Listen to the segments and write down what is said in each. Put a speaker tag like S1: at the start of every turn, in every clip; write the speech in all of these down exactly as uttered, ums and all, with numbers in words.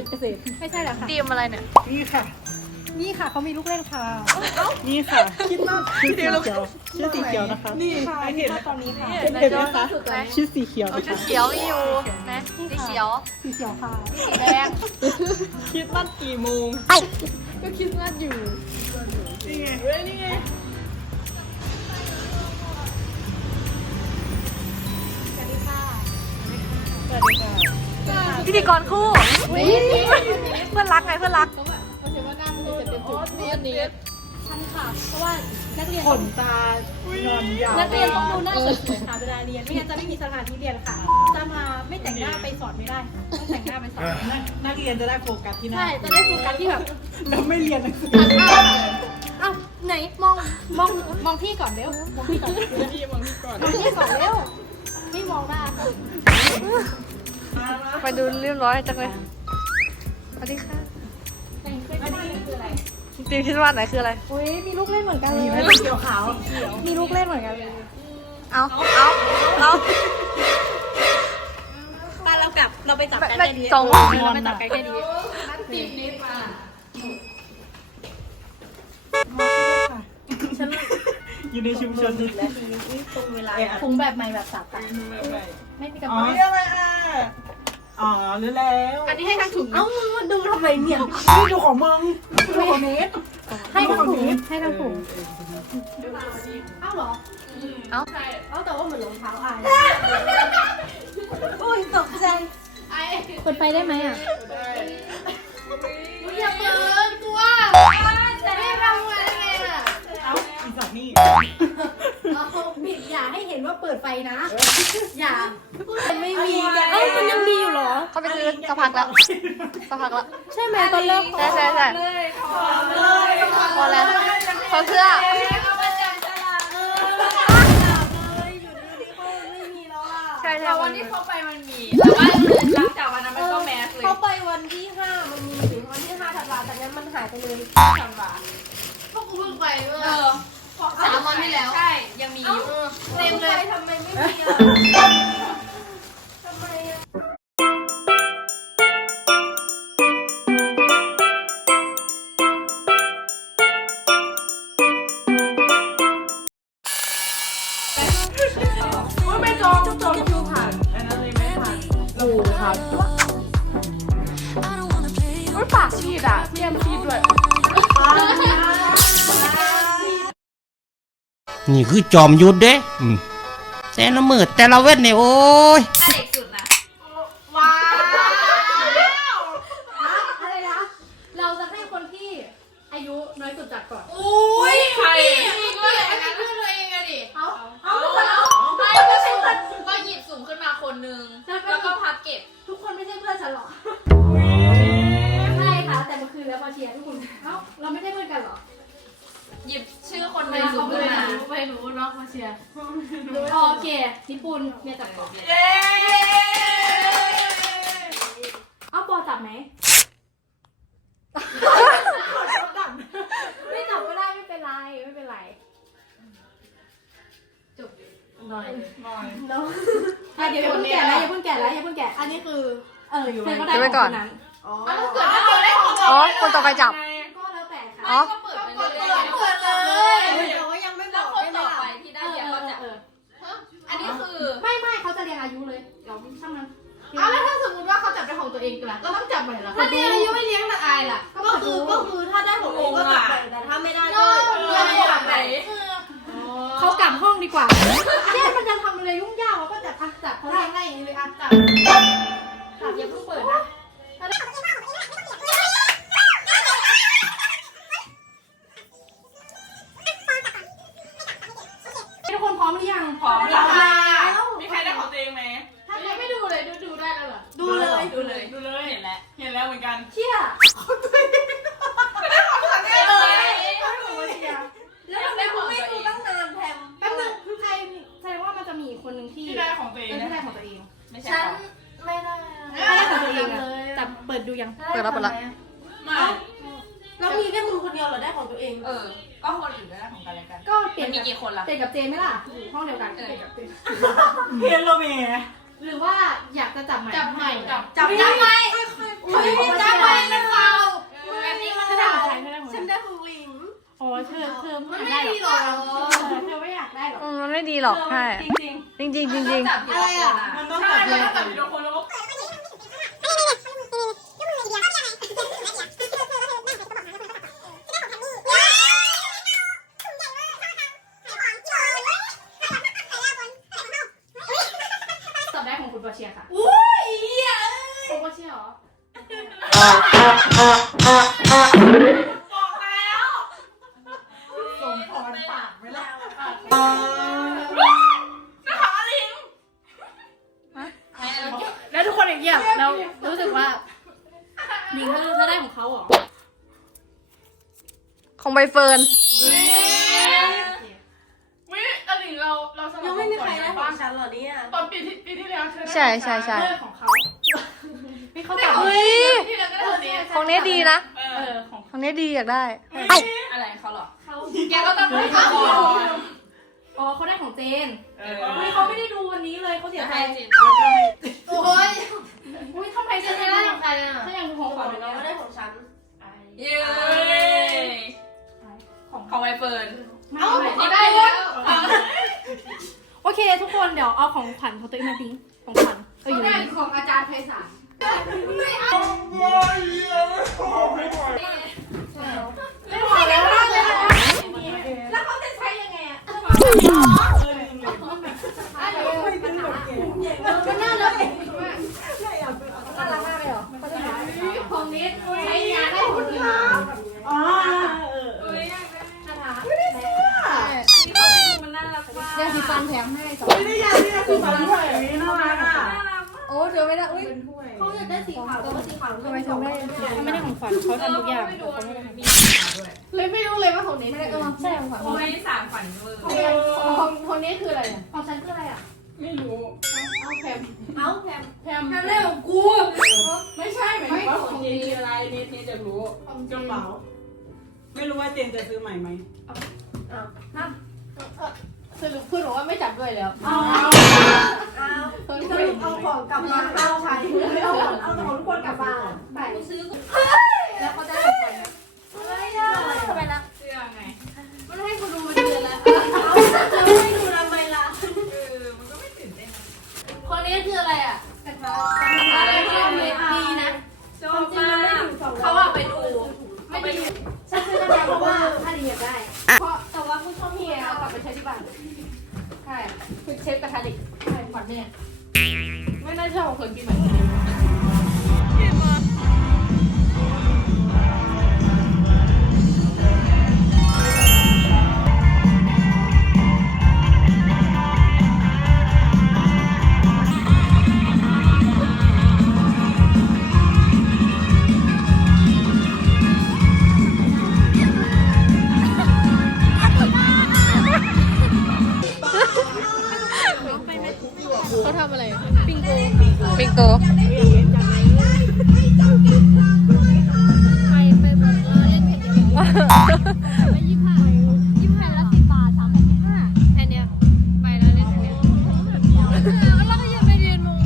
S1: เกษตรไม่ใช่หรอคะ
S2: ทีมอะไรเนี่ย
S3: นี่ค่ะ
S1: นี่ค่ะเขามีลูกเล่นค่ะ
S3: นี่ค่ะคิดมากชื่อสีเขียวชื่อสีเขียวนะคะ
S1: นี่ค่ะเห็นตอนนี้ค่ะ
S3: เห็นไหมคะชื่อสีเขียว
S2: เอา
S3: นะ
S2: ชุด
S3: คะ
S2: เขียวมีอยู่นะสีเขียว
S1: สีเขียวค่ะ
S2: สีแดง
S3: คิดมากกี่โมง
S1: ก็คิดว่าอยู่
S3: นี่ไงเว้ยนี่ไง
S1: สวัสดีค่ะ
S3: สวัสดีค่ะ
S2: พิธีกรคู่เพื่อนรักไงเพื่อนรัก
S1: เขาเขียนว่าหน้ามันจะเต็มจุดนี้อันนี้ท่านค่ะ เพราะว่านักเรียน
S3: ขนตานอนยาว
S1: นักเรียนต้องดูหน้าสดๆค่ะเวลาเรียนไม่งั้นจะไม่มีสถานที่เรียนค่ะ จะมาไม่แต่งหน้าไปสอนไม่ได้ค่ะต้องแต่งหน้าไปสอน
S3: นักนักเรียนจะได้โฟกัสที่หน้า
S1: ใช่ จะได้โฟกัสที่แบบ
S3: แล้วไม่เรียนหนังสือ
S1: เอ้าไหนมองมองมองพี่ก่อนเร็วมองพี่ก่อน
S3: พี่มองพี่ก่อน
S1: มองพี่ก่อนเร็วพี่มองหน้าค่ะ
S2: ไปดูเรียบร้อยจังเลยสวัสดีค่ะ
S1: แต่งเสื้อผ้าคืออะไร
S2: จริงๆคิดว่าไหนคืออะไร
S1: อุ้ยมีลูกเล่นเหมือนกันเลย
S3: เขียวขาว
S1: มีลูกเล่นเหมือนกันเลย
S2: เอาเอาเอา
S1: ป้าเรากลับเราไปจับกัน
S2: ไม่
S1: แค่นี้
S2: จง
S1: เราไปจับกันแค่นี้ตีบนิดมา
S3: อยู่ในชุมชนนี่แหละ
S1: ตรงเวลาถุงแบบใหม่แบบสับกันไม่มีกระ
S3: อ๋อ
S1: เป๋า
S3: นี่อะไรอ่ะอ๋อรู้แล้ว
S1: อันนี้ให้ทั้งถุงเอ้าดูทำไมเนี่ย
S3: นี่ดูของมึง
S1: ดูของเนสให้ทั้งถุงให้ทั้งถุงเอ้าเหรอ
S2: เอา
S1: เอ้าแต่ว่าเหมือนรองเท้าอายโอ้ยตกใจเปิดไฟได้ไหมอ่ะอย่าเปิดกลัวจะได้ทำไงไงอ่ะ
S3: เอ้าอีสัตว์นี่
S1: เราบิดอย่าให้เห็นว่าเปิดไฟนะ อย่าไม่มีเอ้ามันยังมีอยู่เหรอ
S2: เขาไปซื้อสักพักแล้วสักพักแล้ว
S1: ใช่ไหมตอนเลิก
S2: ใช่ใช่ใช่พอแล้วขอเสื้อ ใช่ใช่
S4: วันที่เขาไปมันมี แต่ว่าหลังจากวันนั้นมันก็แมสเลย
S1: เขาไปวันที่ห้ามันมีถึงวันที่ห้าธันวาแต่นั้นมันหายไปเลย
S4: ธันวา
S1: พวกกูเพิ่งไปเมื่อ
S4: เออสามวันที่แล้ว ใช่ ยังมีอยู่
S1: เต็มเลยทำไมไม่มีอ่ะทำไมอ่ะ
S4: ว่าไม่จองจองคิวผ่านอันนั้นเลยไม่ผ่าน
S3: โอ้ครับ
S4: ว่าปากฉีดอ่ะเตรียมฉีดด้วย
S5: นี่คือจอมยุทธเด้อืมแต่ละมือแต่ละเว้นเนี่ยโอ้ย
S4: เด็กสุดนะ ว้าว
S1: อะไรนะเราจะให้คนที่อายุน้อยสุดจัดก่อน
S4: อุ้ยใครก็เลยอันนั้นเพื่อนตัวเองอะดิ
S1: เอาเอา
S4: เอา
S1: ทุกคน
S4: แล้ว
S1: เอา
S4: ไม่ก็ใช่ก็หยิบสุ่มขึ้นมาคนนึง แล้วก็พับเก็บ
S1: ทุกคนไม่ใช่เพื่อนฉันหรอกใช่ค่ะแต่เมื่อคืนแล้วมาเชียร์ทุกคนเอ้าเราไม่ใช่เพื่อนกันหรอ
S4: หยิบชื่อคนในสุ่มขึ้นมา
S1: ไม่รู้ล็อกมาเชียร์โอเคญี่ปุ่นเมียจับก่อน
S4: เย้
S1: เอาปอจับไหมไม่จับก็ได้ไม่เป็นไรไม่เป็นไรจบหน่อยหน่อยเนาะอ่ะเดี๋ยวอย่าเพิ่งแกะนะอย่าเพิ่งแกะนะอย่าเพิ่งแกะอันนี้คือเอออยู่ก็ได้ของคนนั้น
S4: อ๋อเกิดไม่เกิดได้ของ
S2: อ๋อคนต่อไปจับ
S1: ก็แล้วแต่ค่ะ
S2: อ๋อ
S4: ก็เปิดไปเรื่อยๆ
S1: เปิดเลยแต่ว่ายังไม่บ
S4: แล้
S1: อ
S4: ว
S1: ก
S4: คน
S1: ได้ไหม
S4: ต่อ
S1: ล่ะ
S4: ไปที่ได้เนี่ยเขาจะ
S1: เออ
S4: อันนี้คือ
S1: ไม่ไม่เขาจะเรียงอายุเลยเราช่างมัน
S4: อ้าวแล้วถ้าสมมติว่าเขาจับได้ของตัวเองกันล่ะก็ต้องจับใหม่ละ
S1: ถ้าเรียงอายุไม่เลี้ยงละอายล่ะก็คือก็คือถ้าได้ของเองก็จับไปแต่ถ้าไม่ได้ก็
S4: เราไม่อยากไหน
S1: เขากลับห้องดีกว่าเนี่ยมันจะทำอะไรยุ่งยากเขาก็จับอ่ะจับเขาเรียงได้อย่างนี้เลยอ่ะจับจับอย่าเพิ่งเปิดนะทุกคนพร้อมหรือยัง
S4: พร้อมแล้ว
S1: แล้ว
S4: มีใครได้ของตัวเองไหม
S1: ถ้าใครไม่ดูเลยดูดูได้แล้วเหรอ
S4: ดูเลย ดูเลย ดูเลย เห็นแล้ว เห็นแล้วเหมือนกัน
S1: เชี่ย
S4: ไม่ได้ของตัวเองเลย
S1: แล้วทำไมคุณไม่ดูตั้งนานแพมแป๊บนึงใครแสดงว่ามันจะมีอีกคนหนึ่งที่
S4: ที่ได้ของตัวเอง
S1: เออ
S4: นะ
S1: ที่ได้ของตัวเอง
S4: ไม่ใช่
S1: ฉัน
S4: เขา
S1: ไม่ได้ไม่ได้ของตัวเองอะแต่เปิดดูยัง
S2: เปิดแล้วเปิดแล้ว
S4: ไม่
S1: แล้วมีแค่มึงคนเดียวเหรอได้ของตัวเอง
S4: เออ ก็คนอื่นได้ของกันและกัน
S1: ก็เปลี่ยน
S4: มันมีกี่คนล่ะ
S1: เปลี่ยนกับเจนไหมล่ะอยู่ห้องเดียวกันเปลี่ยนกับเจน
S3: เพียนโรเมย์
S1: หรือว่าอยากจะจับใหม่
S4: จับใหม่จับ
S1: จับจับใหม่อุ้ยจับใหม่
S2: ดีหรอกใช่
S1: จริง
S2: จริงจริงจริง
S4: จับอะไรอ่ะ
S3: มันต้อง
S4: ใช่
S3: จับ
S4: แล้ว
S3: เลย
S4: ก็จับทีละคนแล้วก็
S1: ๆสับแรกของคุณปอเชียค่ะ
S4: อุ้ยอ่ะ
S1: คุณปอเชียเหรอ
S4: บอกแล้ว
S3: สมพรปากไม่แล้ว
S4: นะคะลิง
S1: แล้วทุกคนอย่างเงี้ยเรารู้สึกว่าลิงถ้าถ้าได้ของเขาเหรอ
S2: ของใบเฟิร์น
S4: วิอลิงเราเราสมัคร
S3: ยังไม่มีใครได้ของฉันหรอเนี่ย
S4: ตอนปีที่ปีที่แล้วเธอได้
S2: ใช่ใช่ใช่
S1: เรื่องของเขาไม่เขาจับ
S2: เฮ้ย
S4: ที่แล้วก็ได้คนนี้
S2: ของเนี้ยดีนะ
S4: เอ
S1: เอ
S4: อ
S1: อของ
S2: ของเนี้ยดีอยากได้
S4: อะไรเขาหรอ
S1: เขา
S4: แกก็ต้องให้เขาก่อน
S1: อ๋อเขาได้ของเจน
S4: เออ
S1: อุ้ยเขาไม่ได้ดูวันนี้เลยเขาเสียใจ
S4: จริง
S1: โอ้ยอุ้ยทำไมเจนไม่ได้ของใครอ่ะถ้าอย่างของขวัญเราไม่ได้ของฉัน
S4: เย้ของของใบเฟิร์น
S1: เอ้า
S4: เขาได้แล้ว
S1: โอเค ทุกคนเดี๋ยวเอาของขวัญของตัวเองมาทิ้งของขวัญเอออยู่ในนี้
S4: ของอาจารย์ไพศาล
S1: ไม่ไหวแล้วมากเลยนะ
S4: แล้วเขาจะใช้ยังไงอ่ะ
S1: มันน่ารัก
S3: น่ารักมากเลยเหรอ
S1: ของนิดใช้งานได้คนอื่น
S3: อ๋อเออ
S4: เอ้ย
S1: มันน่ารักมากยาสีฟันแถมให้สอง
S3: ไม่ได้ยาที่น่าคือฝันด้วยอย่างนี้น่ารักอ่ะ
S1: โอ้เดี๋ยวไม่ได้อุ้ย
S3: เป็นถ้วย
S1: เขาอยากได้สีขาวแต่ว่าสีขาวทำไมทำได้เขาไม่ได้ของขวัญเขาทำทุกอย่าง
S4: ไม่ดูมี
S1: เลยไม่รู้เลยว่าของนี้ไม่ได้เออใช่ของขวัญ
S4: โอ้ยสามฝันเลย
S1: ของของนี้คืออะไรอ่ะของฉันคืออะไรอ่ะ
S3: ไม่รู้
S1: เอาแพม
S4: เอาแพม
S1: แพมแพมได้ของกู
S3: ไม่ใช่หมายถึงว่าของเจนคืออะไรนิดนิดจะรู้กระเป๋าไม่รู้ว่าเจนจะซื้อใหม่ไหม
S1: สรุปคือหนูว่าไม่จับด้วยแล้ว
S3: เอา
S1: สรุปเอาของกลับมาเอาใครเอาเอาของทุกคนกลับมาไปซื้อแล้วเขาได้ของขวัญไหมไม่ได้ทำไมล่ะ
S4: เสื้อไง
S1: มันให้กูดูเดือนแล้วเอาจะให้ดูทำไมล่ะ
S4: เออมันก็ไม่ตื่นเต้น
S1: คนนี้คืออะไรอ่ะกระทะอะไรที่ทำเลยดีนะ
S4: ชอบมากเขาอะไปดูไม่ไปดู
S1: ฉันซื้อกระทะเพราะว่าถ้าดีอยากได้ เพราะแต่ว่าผู้ชอบเฮียเอากลับไปใช้ที่บ้านใช่คือเชฟกระทะเหล็กใช่ขวัญเนี่ยไม่น่าชอบคนกินแบบนี้ เขาทำอะไร ปิงโก
S2: ปิงโต
S1: ไปไปหมดแล้วเล่นเพลงเดียวไปยี่ห้ายี่ห้าแล้วสิบบาทสามแผ่นยี่ห้าแผ่นเดียวไปแล้วเล่นเพลงเดียวแล้วก็ยังไม่เรียนรู้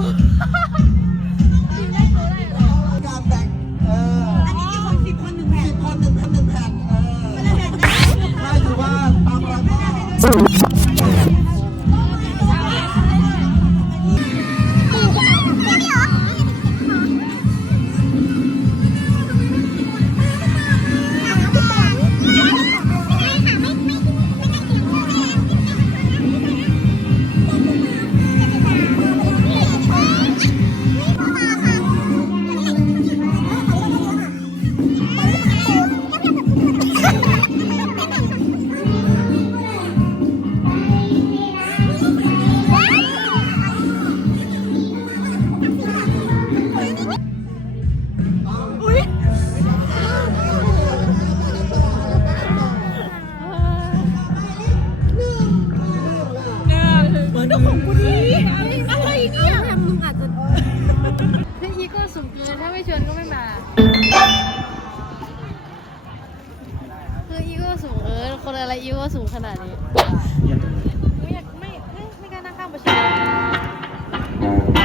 S1: ทีมได้ตัวได้อะไร
S6: การแบ่งเอออันนี้กี่คนสิบคนหนึ่งแผ่นสิบคนหนึ่งแผ่นหนึ่งแผ่นเออไม่ได้ถือว่าตามราคา
S1: พี่อีก็สูงเกินถ้าไม่เชิญก็ไม่มา คืออีโก้สูงเออคนอะไรอีโก้สูงขนาดนี้ไม่อยากไม่ไม่ไม่กล้านั่งข้างประชิด